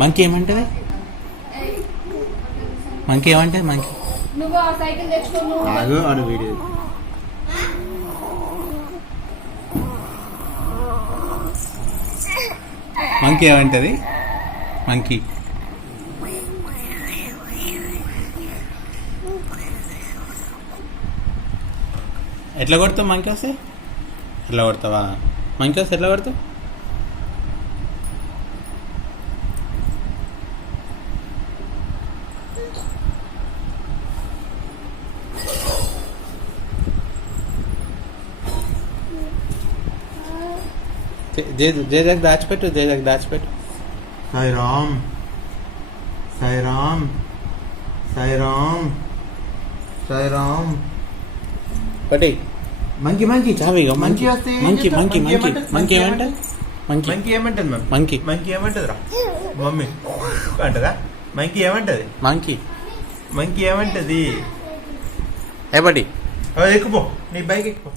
Monkey ఏమంటది? Monkey ఏమంటది? Monkey నువ్వు ఆ సైకిల్ తెచ్చుకో. ఆడు వీడియో. మంకీ ఏమంటది? మంకీ ఎట్లా కొడతావు? మంకీ వస్తే ఎట్లా కొడతావా? మంకీ వస్తే ఎట్లా కొడతావు? జయజాక్ దాచిపెట్టు, జయజాక్ దాచిపెట్టు. సాయిరామ్ సాయిరామ్ సాయిరామ్ సాయిరామ్. పట్టి మంకీ మంకీ చావి మంకీ వస్తే మంకీ మంకీ మంకీ మంకీ ఏమంటది? మంకీ మంకీ ఏమంటది? మమ్మీ మంకీ మంకీ ఏమంటది రా? మమ్మీ అంటదా? మంకీ ఏమంటది? మంకీ మంకీ ఏమంటది? ఏ పట్టి ఎక్కుపో, నీ బైక్ ఎక్కుపో.